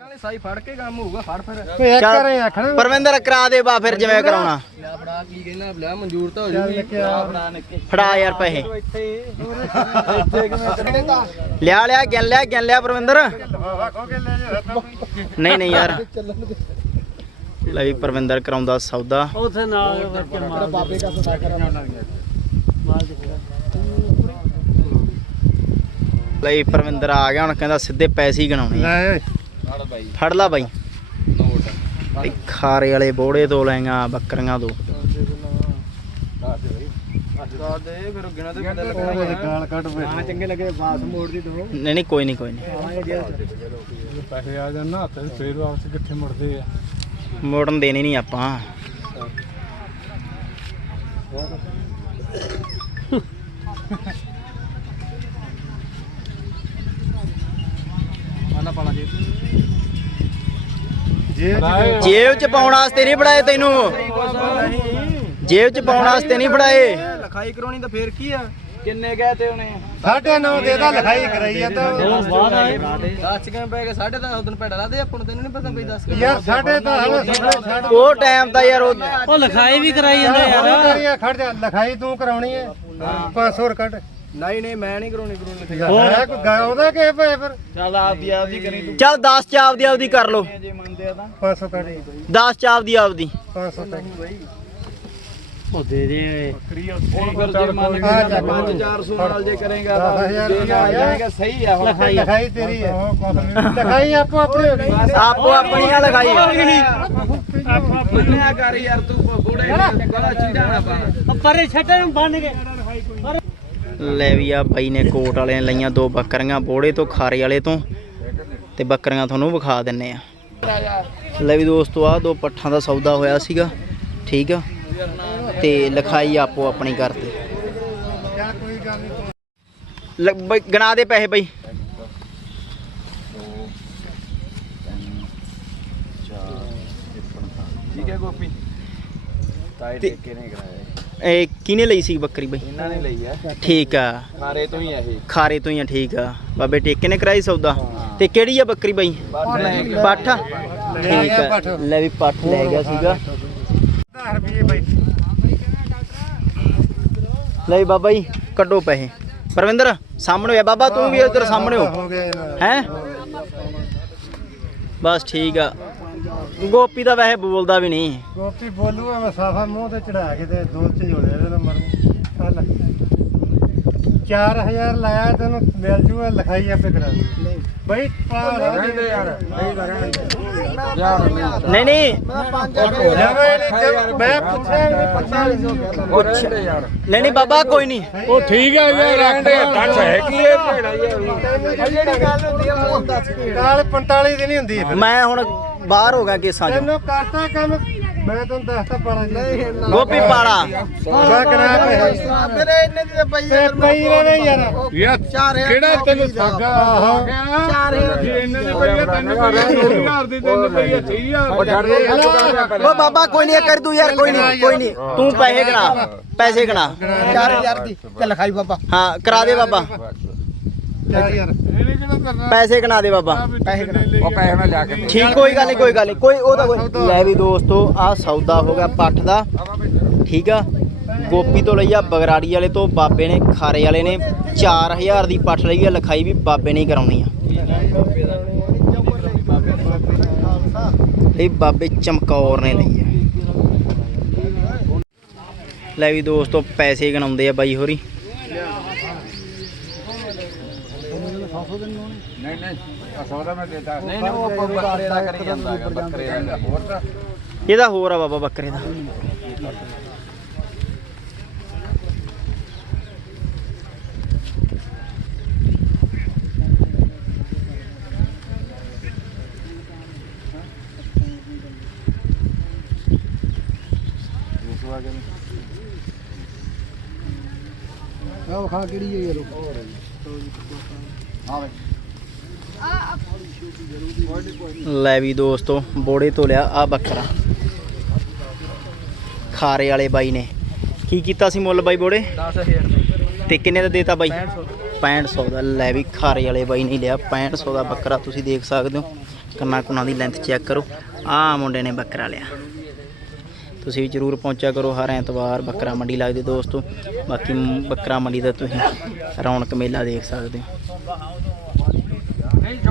ਨਾਲੇ ਸਾਈ ਫੜ ਕੇ ਕੰਮ ਹੋਊਗਾ ਫੜ ਫਿਰ। ਇੱਕ ਚੱਲ। ਕਰੇ ਆਖਣਾ। ਪਰਵਿੰਦਰ ਕਰਾ ਦੇ ਬਾ ਫਿਰ ਜਿਵੇਂ ਕਰਾਉਣਾ। ਲਿਆ ਫੜਾ ਕੀ ਕਹਿਣਾ ਲਿਆ ਮਨਜ਼ੂਰ ਤਾਂ ਹੋ ਜੂਗੀ। ਫੜਾ ਨਿੱਕੇ। ਫੜਾ ਯਾਰ ਪੈਸੇ। ਲਿਆ ਲਿਆ ਗਿਣ ਲਿਆ ਗਿਣ ਲਿਆ ਪਰਵਿੰਦਰ ਨਹੀਂ ਨਹੀਂ ਯਾਰ। ਲੈ ਵੀ ਪਰਵਿੰਦਰ ਕਰਾਉਂਦਾ ਸੌਦਾ। ਉਥੇ ਨਾਲ ਬਾਬੇ ਦਾ ਸਦਾ ਲੈ ਪਰਵਿੰਦਰ ਆ ਗਿਆ ਹੁਣ ਕਹਿੰਦਾ ਸਿੱਧੇ ਪੈਸੇ ਹੀ ਗਣਾਉਣੇ। ਲੈ ਫੜ ਬਾਈ। ਫੜ ਲਾ ਬਾਈ। ਨੋਟ। ਬਈ ਖਾਰੇ ਵਾਲੇ ਬੋੜੇ ਤੋਂ ਲੈਗਾ ਬੱਕਰੀਆਂ ਤੋਂ। ਦੱਸ ਦੇ ਫਿਰ ਗਿਣਾ ਤੇ ਬੰਦਾ ਉਹਦੇ ਗਾਲ ਕੱਢ ਬੈਠੇ ਹਾਂ ਚੰਗੇ ਲੱਗੇ ਬਾਸ ਮੋੜ ਦੀ ਦੋ। ਨਹੀਂ ਨਹੀਂ ਕੋਈ ਨਹੀਂ ਕੋਈ ਨਹੀਂ। ਪੈਸੇ ਆ ਜਾਣ ਨਾ ਹੱਥ ਫੇਰ ਵਾਪਸ ਕਿੱਥੇ ਮੁੜਦੇ ਆ। ਮੋੜਨ ਦੇਣੀ ਨਹੀਂ ਆਪਾਂ। ਆਨਾ ਪਾਣਾ ਜੇ। ਜੇਬ ਚ ਪਾਉਣ ਵਾਸਤੇ ਨਹੀਂ ਫੜਾਏ ਤੈਨੂੰ। ਜੇਬ ਚ ਪਾਉਣ ਵਾਸਤੇ ਨਹੀਂ ਫੜਾਏ। ਲਿਖਾਈ ਕਰਾਉਣੀ ਤਾਂ ਫੇਰ ਕੀ ਆ? ਕਿੰਨੇ ਗਏ ਤੇ ਉਹਨੇ? ਸਾਢੇ ਨੌ ਦੇ ਦਾ ਲਿਖਾਈ ਕਰਾਈ ਆ ਤਾਂ। ਬਾਅਦ ਆਏ। ਦੱਸ ਕਿਵੇਂ ਪੈ ਗਏ ਸਾਢੇ ਤਾਂ ਉਦੋਂ ਭੈੜਾ ਲਾਦੇ ਆਪਾਂ ਨੂੰ ਤੈਨੂੰ ਨਹੀਂ ਪਤਾ ਕੋਈ ਦੱਸ ਕੇ ਯਾਰ ਸਾਢੇ ਤਾਂ ਹਵੇ ਸਾਢੇ ਸਾਢੇ ਉਹ ਟਾਈਮ ਤਾਂ ਯਾਰ ਉਹ ਉਹ ਲਿਖਾਈ ਵੀ ਕਰਾਈ ਜਾਂਦੇ ਯਾਰ। ਖੜ ਜਾ ਲਿਖਾਈ ਤੂੰ ਕਰਾਉਣੀ ਹੈ। 500 ਰੁਪਏ ਕੱਢ। ਨਹੀਂ ਨਹੀਂ ਮੈਂ ਨਹੀਂ ਕਰਾਉਣੀ ਕਰਾਉਣੀ ਲਿਖਾਈ ਹੈ ਕੋਈ ਗਾਉਂਦਾ ਕਿ ਪਏ ਫਿਰ? ਚੱਲ ਆਪਦੀ ਆਪਦੀ ਕਰੀ ਤੂੰ। ਚੱਲ 10 ਚ ਆਪਦੀ ਆਪਦੀ ਕਰ ਲੋ ਜੇ ਮੰਨਦੇ ਆ ਤਾਂ। 500 ਕੱਢ। 10 ਚ ਆਪਦੀ ਆਪਦੀ। 500 ਕੱਢ। ਉਹ ਦੇ ਦੇ। ਹੁਣ ਫਿਰ ਜੇ ਮੰਨ ਕੇ ਆ ਚੱਲ ਜਾ 400 ਨਾਲ ਜੇ ਕਰੇਗਾ ਤਾਂ ਹਜ਼ਾਰ ਦੇਗਾ ਰੁਪਇਆ ਜਾਏਗਾ ਸਹੀ ਆ ਹੁਣ। ਲਿਖਾਈ ਲਿਖਾਈ ਤੇਰੀ ਹੈ ਲਿਖਾਈ ਆਪੋ ਆਪਣੀ ਹੋ ਗਈ। ਆਪੋ ਆਪਣੀਆਂ ਲਗਾਈ ਮੰਨਿਆ ਕਰ ਯਾਰ ਤੂੰ ਬੋੜੇ ਗਲਾ ਚੀੜਾ ਨਾ ਪਾ। ਪਰੇ ਛੱਟੇ ਨੂੰ ਬੰਨ ਕੇ। ਲੈ ਵੀ ਆ ਬਾਈ ਨੇ ਕੋਟ ਵਾਲਿਆਂ ਨੇ ਲਈਆਂ ਦੋ ਬੱਕਰੀਆਂ ਬੋੜੇ ਤੋਂ, ਖਾਰੇ ਵਾਲੇ ਤੋਂ। ਤੇ ਬੱਕਰੀਆਂ ਤੁਹਾਨੂੰ ਵਿਖਾ ਦਿੰਨੇ ਆ। ਲੈ ਵੀ ਦੋਸਤੋ ਆ ਦੋ ਪੱਠਾਂ ਦਾ ਸੌਦਾ ਹੋਇਆ ਸੀਗਾ, ਠੀਕ ਆ? ਤੇ ਲਿਖਾਈ ਆਪੋ ਆਪਣੀ ਕਰਤੀ। ਕੋਈ ਬਈ, ਗਣਾ ਦੇ ਪੈਸੇ ਬਈ। ਠੀਕ ਹੈ ਗੋਪੀ? ਤਾਏ ਤੇ- ਠੇਕੇ ਨੇ ਕਰਾਇਆ ਇਹ। ਕਿਹਨੇ ਲਈ ਸੀ ਬੱਕਰੀ ਬਈ? ਇਹਨਾਂ ਨੇ ਲਈ ਆ। ਠੀਕ ਆ। ਖਾਰੇ ਤੋਂ ਹੀ ਆ ਇਹ। ਖਾਰੇ ਤੋਂ ਹੀ ਆ ਠੀਕ ਆ। ਬਾਬੇ ਟੇਕੇ ਨੇ ਕਰਾਈ ਸੌਦਾ? ਤੇ ਕਿਹੜੀ ਆ ਬੱਕਰੀ ਬਈ? ਪੱਠ ਠੀਕ ਆ। ਲੈ ਵੀ ਪੱਠ ਲੈ ਗਿਆ ਸੀਗਾ। 10 ਰੁਪਏ ਬਾਈ। ਲੈ ਬਾਬਾ ਜੀ ਕੱਢੋ ਪੈਸੇ। ਪਰਵਿੰਦਰ ਸਾਹਮਣੇ ਆ ਬਾਬਾ ਤੂੰ ਵੀ ਇੱਧਰ ਸਾਹਮਣੇ ਹੋ। ਹੈ? ਬਸ ਠੀਕ ਆ। ਗੋਪੀ ਤਾਂ ਵੈਸੇ ਬੋਲਦਾ ਵੀ ਨਹੀਂ। ਗੋਪੀ ਬੋਲੂਗਾ ਮੈਂ ਸਾਫਾ ਮੂੰਹ ਤੇ ਚੜਾ ਕੇ ਤੇ ਦੋ ਝੋਲੇ ਨਾਲ ਮਰਨ ਚੱਲ। 4000 ਲਾਇਆ ਤੈਨੂੰ ਮਿਲ ਜੂਗਾ ਲਿਖਾਈ ਆਪੇ ਕਰਾ ਦੂੰ ਬਈ ਯਾਰ। ਨਹੀਂ ਨਹੀਂ ਜਵੇਂ ਨਹੀਂ ਮੈਂ ਪੁੱਛਿਆ ਨਹੀਂ 4500 ਯਾਰ ਨਹੀਂ ਨਹੀਂ ਬਾਬਾ ਕੋਈ ਨਹੀਂ। ਉਹ ਠੀਕ ਹੈ ਯਾਰ ਰੱਖਦੇ ਦੱਸ ਹੈ ਕੀ ਇਹ ਭੇੜਾ ਜਿਹੜੀ ਗੱਲ ਹੁੰਦੀ ਆ ਉਹ ਦੱਸ। ਕੇ ਕਾਲ 45 ਦੀ ਨਹੀਂ ਹੁੰਦੀ ਫਿਰ। ਮੈਂ ਹੁਣ ਬਾਹਰ ਹੋ ਗਿਆ ਕੇਸਾਂ ਚੋਂ ਤੈਨੂੰ ਕਰਤਾ ਕੰਮ ਮੈਂ ਤੈਨੂੰ ਦੱਸਤਾ ਪਾਣਾ ਨਹੀਂ ਗੋਪੀ ਪਾਲਾ ਮੈਂ ਕਰਾ ਪੈਸੇ। ਫਿਰ ਇੰਨੇ ਦੀ ਤਾਂ ਪਈ ਤੇ ਪਈ ਰਹੇ ਯਾਰ। ਯਾਰ ਕਿਹੜਾ ਤੈਨੂੰ ਸਾਗਾ ਆਹੋ। ਜੇ ਇਹਨਾਂ ਦੀ ਪਈ ਤੈਨੂੰ ਪਈ ਘਰ ਦੀ ਤੈਨੂੰ ਪਈ ਸਹੀ ਆ ਓ ਬਾਬਾ ਕੋਈ ਨਹੀਂ ਕਰ ਤੂੰ ਯਾਰ ਕੋਈ ਨਹੀਂ ਕੋਈ ਨਹੀਂ ਤੂੰ ਪੈਸੇ ਗਣਾ ਪੈਸੇ ਗਣਾ। 4000 ਦੀ ਤੇ ਲਿਖਾਈ ਬਾਬਾ। ਹਾਂ ਕਰਾ ਦੇ ਬਾਬਾ। ਇਹਨੇ ਕਿਹੜਾ ਕਰਨਾ? ਪੈਸੇ ਗਣਾ ਦੇ ਬਾਬਾ। ਪੈਸੇ ਉਹ ਪੈਸੇ ਨਾਲ ਜਾ ਕੇ ਠੀਕ ਕੋਈ ਗੱਲ ਨਹੀਂ ਕੋਈ ਗੱਲ ਨਹੀਂ ਕੋਈ ਉਹਦਾ ਕੋਈ ਲੈ ਵੀ ਦੋਸਤੋ ਆ ਸੌਦਾ ਹੋ ਗਿਆ ਪੱਠ ਦਾ। ਠੀਕ ਆ? ਗੋਪੀ ਤੋਂ ਲਈ ਆ ਬਗਰਾੜੀ ਵਾਲੇ ਤੋਂ ਬਾਬੇ ਨੇ ਖਾਰੇ ਵਾਲੇ ਨੇ 4000 ਦੀ ਪੱਠ ਲਈ ਆ ਲਿਖਾਈ ਵੀ ਬਾਬੇ ਨੇ ਕਰਾਉਣੀ ਆ। ਇਹ ਬਾਬੇ ਚਮਕੌਰ ਨੇ ਲਈ ਆ। ਲੈ ਵੀ ਦੋਸਤੋ ਪੈਸੇ ਗਣਾਉਂਦੇ ਆ ਬਾਈ ਹੋਰੀ। ਨਹੀਂ ਨਹੀਂ ਸੌਦਾ ਮੈਂ ਦੇਤਾ। ਨਹੀਂ ਨਹੀਂ ਉਹ ਬੱਕਰੇ ਦਾ ਕਰੀ ਜਾਂਦਾ ਹੈਗਾ ਬੱਕਰੇ ਦਾ। ਹੋਰ ਤਾਂ? ਇਹਦਾ ਹੋਰ ਆ ਬਾਬਾ ਬੱਕਰੇ ਦਾ। ਆਹ ਖਾ ਕਿਹੜੀ ਹੈ ਯਾਰ ਲੈ ਵੀ ਦੋਸਤੋ ਬੋੜੇ ਤੋਂ ਲਿਆ ਆ ਬੱਕਰਾ। ਖਾਰੇ ਵਾਲੇ ਬਾਈ ਨੇ। ਕੀ ਕੀਤਾ ਸੀ ਮੁੱਲ ਬਾਈ ਬੋੜੇ? 10000 ਤੇ ਕਿੰਨੇ ਦਾ ਦੇਤਾ ਬਾਈ? 6500 ਦਾ। ਲੈ ਵੀ ਖਾਰੇ ਵਾਲੇ ਬਾਈ ਨੇ ਲਿਆ। 6500 ਦਾ ਬੱਕਰਾ ਤੁਸੀਂ ਦੇਖ ਸਕਦੇ ਹੋ। ਕੰਨਾ ਕੁੰਨਾ ਦੀ ਲੈਂਥ ਚੈੱਕ ਕਰੋ। ਆਹ ਮੁੰਡੇ ਨੇ ਬੱਕਰਾ ਲਿਆ। ਤੁਸੀਂ ਵੀ ਜਰੂਰ ਪਹੁੰਚਿਆ ਕਰੋ ਹਰ ਐਤਵਾਰ। ਬੱਕਰਾ ਮੰਡੀ ਲੱਗਦੀ ਦੋਸਤੋ। ਬਾਕੀ ਬੱਕਰਾ ਮੰਡੀ ਦਾ ਤੁਸੀਂ ਰੌਣਕ ਮੇਲਾ ਦੇਖ ਸਕਦੇ ਹੋ। Vào hậu thuần.